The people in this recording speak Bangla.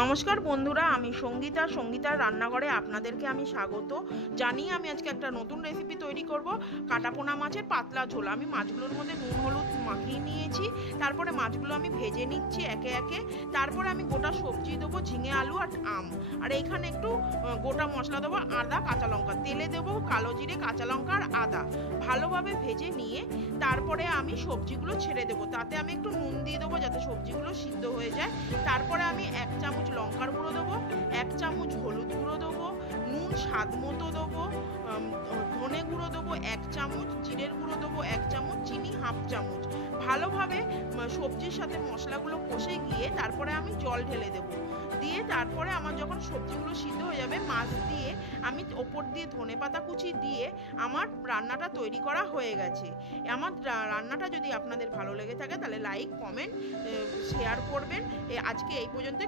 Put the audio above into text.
নমস্কার বন্ধুরা, আমি সঙ্গীতার রান্নাঘরে আপনাদেরকে আমি স্বাগত জানিয়ে আমি আজকে একটা নতুন রেসিপি তৈরি করব। কাটাপোনা মাছের পাতলা ঝোল। আমি মাছগুলোর মধ্যে নুন হলুদ মাখিয়ে নিয়েছি। তারপরে মাছগুলো আমি ভেজে নিচ্ছি একে একে। তারপরে আমি গোটা সবজি দেবো, ঝিঙে আলু আর আম। আর এইখানে একটু গোটা মশলা দেবো, আদা কাঁচা লঙ্কা। তেলে দেবো কালো জিরে, কাঁচা লঙ্কা আর আদা। ভালোভাবে ভেজে নিয়ে তারপরে আমি সবজিগুলো ছেড়ে দেবো। তাতে আমি একটু নুন দিয়ে দেবো যাতে সবজিগুলো সিদ্ধ হয়ে যায়। তারপরে আমি 1 চামচ লঙ্কার গুঁড়ো দেবো, 1 চামচ হলুদ গুঁড়ো দেবো, নুন স্বাদ মতো দেবো, ধনে গুঁড়ো দেবো 1 চামচ, জিরের গুঁড়ো দেবো 1 চামচ, চিনি হাফ চামচ। ভালোভাবে সবজির সাথে মশলাগুলো কষে গিয়ে তারপরে আমি জল ঢেলে দেবো। দিয়ে তারপরে আমার যখন সবজিগুলো সিদ্ধ হয়ে যাবে, মাছ দিয়ে আমি ওপর দিয়ে ধনেপাতা কুচি দিয়ে আমার রান্নাটা তৈরি করা হয়ে গেছে। আমার রান্নাটা যদি আপনাদের ভালো লেগে থাকে তাহলে লাইক, কমেন্ট, শেয়ার করবেন। আজকে এই পর্যন্ত।